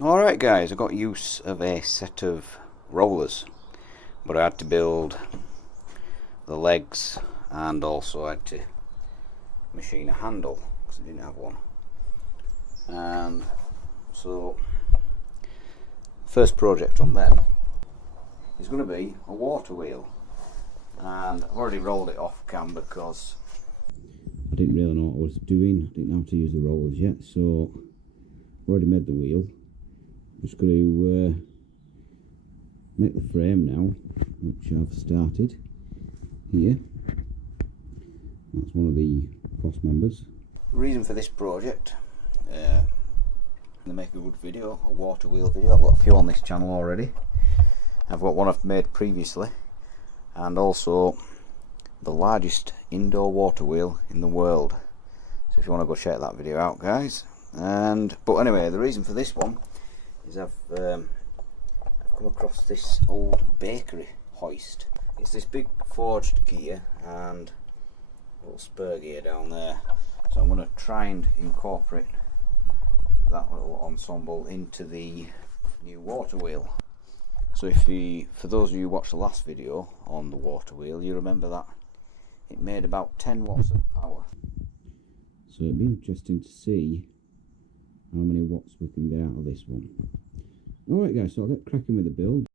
Alright guys, I got use of a set of rollers, but I had to build the legs and also I had to machine a handle because I didn't have one. And so first project on them is going to be a water wheel, and I've already rolled it off cam because I didn't really know what I was doing. I didn't know how to use the rollers yet, so I've already made the wheel. Just going to make the frame now, which I've started here. That's one of the cross members. The reason for this project, I'm going to make a good video, a water wheel video. I've got a few on this channel already. I've got one I've made previously, and also the largest indoor water wheel in the world. So if you want to go check that video out, guys. But anyway, the reason for this one is I've come across this old bakery hoist. It's this big forged gear and a little spur gear down there. So I'm going to try and incorporate that little ensemble into the new water wheel. So for those of you who watched the last video on the water wheel, you remember that it made about 10 watts of power. So it'd be interesting to see how many watts we can get out of this one. Alright guys, so I'll get cracking with the build.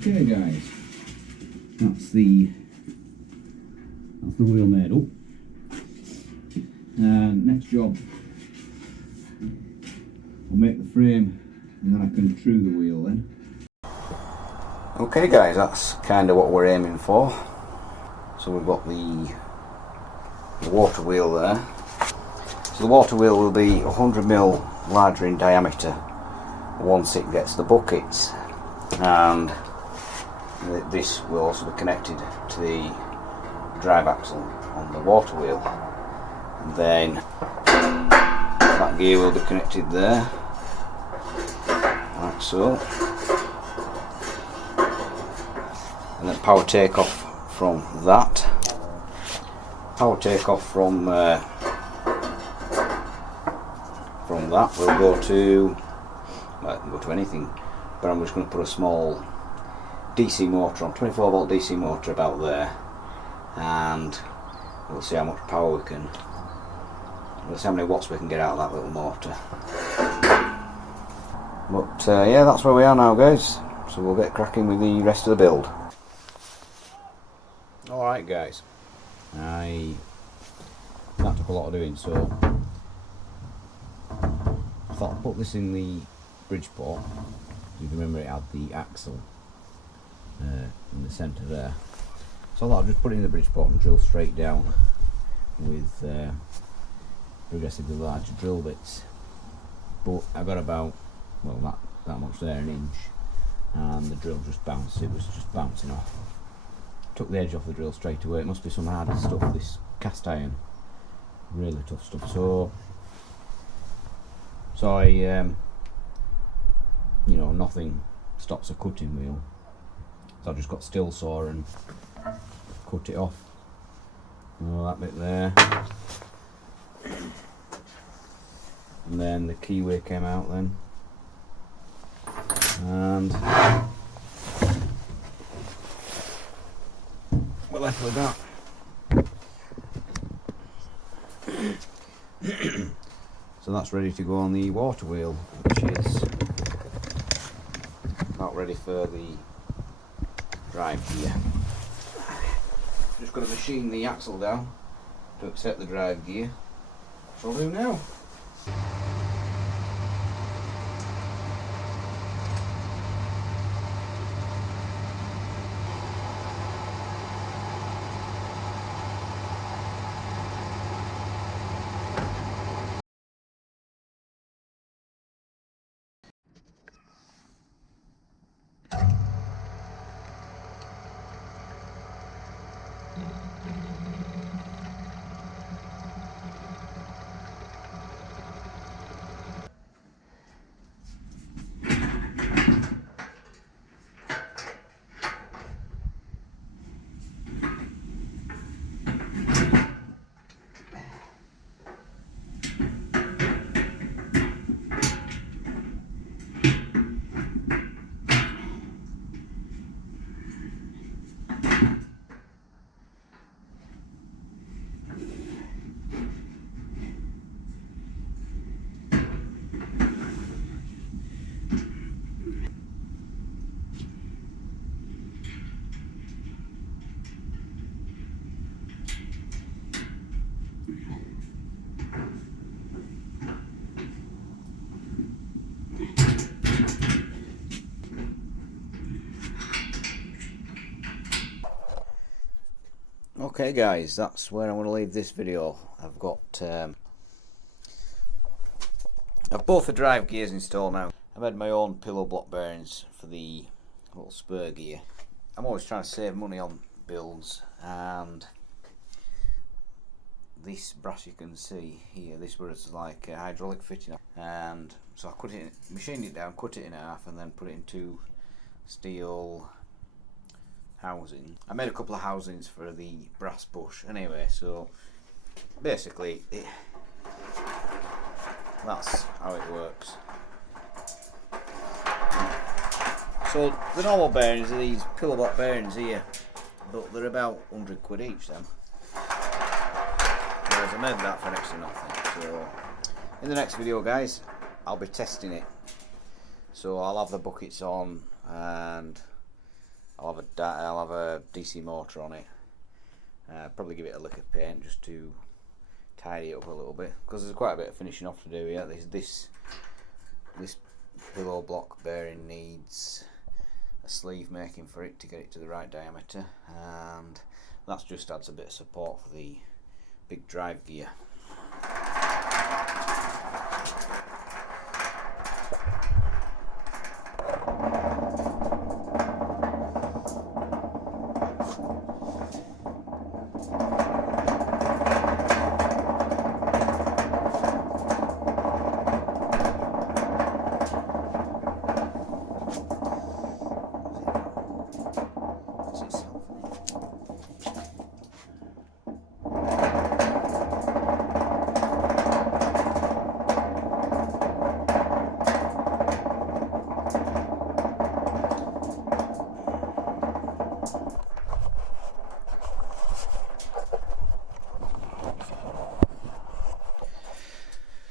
Okay guys, that's the wheel made up. And next job, I'll make the frame and then I can true the wheel then. Okay guys, that's kind of what we're aiming for. So we've got the water wheel there. So the water wheel will be 100mm larger in diameter once it gets the buckets, and this will also be connected to the drive axle on the water wheel, and then that gear will be connected there, like so, and then power takeoff from that. Power takeoff from that will go to, well, it can go to anything, but I'm just going to put a small DC motor on, 24 volt DC motor about there, and we'll see how much power we'll see how many watts we can get out of that little motor. But yeah, that's where we are now guys, so we'll get cracking with the rest of the build. Alright guys, that took a lot of doing, so I thought I'd put this in the Bridgeport. You remember it had the axle in the centre there, so I thought I'd just put it in the Bridgeport and drill straight down with progressively larger drill bits. But I got about, well, that much there, an inch, and the drill just bounced. It was just bouncing off. Took the edge off the drill straight away. It must be some harder stuff, this cast iron, really tough stuff. So I you know, nothing stops a cutting wheel, so I've just got still saw and cut it off. Oh, that bit there, and then the keyway came out then, and we're left with that. So that's ready to go on the water wheel, which is about ready for the drive gear. Just got to machine the axle down to accept the drive gear, which I'll do now. Okay guys, that's where I'm going to leave this video. I've got I've both the drive gears installed now. I've had my own pillow block bearings for the little spur gear. I'm always trying to save money on builds, and this brass you can see here, this was like a hydraulic fitting, and so I cut it, machined it down, cut it in half, and then put it into steel housing. I made a couple of housings for the brass bush anyway, so basically that's how it works. So the normal bearings are these pillow block bearings here, but they're about 100 quid each then, whereas I made that for next to nothing. So in the next video guys, I'll be testing it, so I'll have the buckets on and I'll have a DC motor on it. Probably give it a lick of paint just to tidy it up a little bit, because there's quite a bit of finishing off to do here. This pillow block bearing needs a sleeve making for it to get it to the right diameter, and that just adds a bit of support for the big drive gear.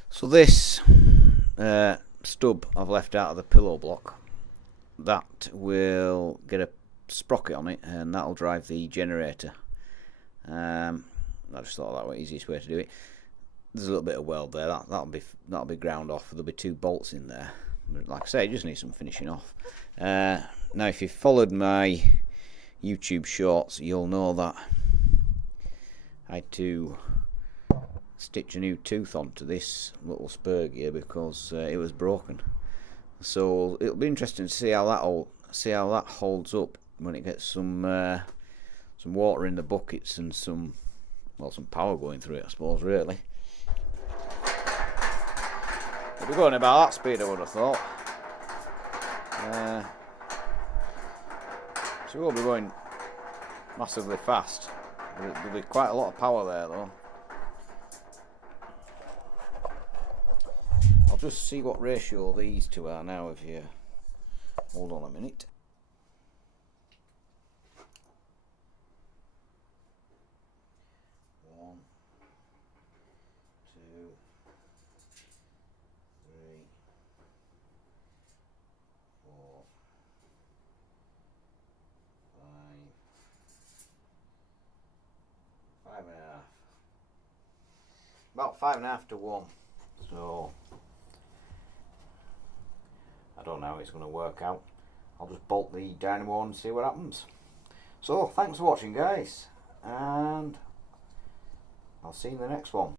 So this stub I've left out of the pillow block, that will get a sprocket on it, and that'll drive the generator. I just thought that was the easiest way to do it. There's a little bit of weld there, that'll be ground off. There'll be 2 bolts in there. But like I say, it just needs some finishing off. Now if you've followed my YouTube shorts, you'll know that I had to stitch a new tooth onto this little spur gear because it was broken. So it'll be interesting to see how that holds up when it gets some water in the buckets and some power going through it, I suppose, really. We're going about that speed, I would have thought. So we won't be going massively fast. There'll be quite a lot of power there though. I'll just see what ratio these two are now if you hold on a minute. One, two, three, four, five and a half. About 5.5 to 1. So I don't know how it's going to work out. I'll just bolt the dynamo on and see what happens. So thanks for watching, guys, and I'll see you in the next one.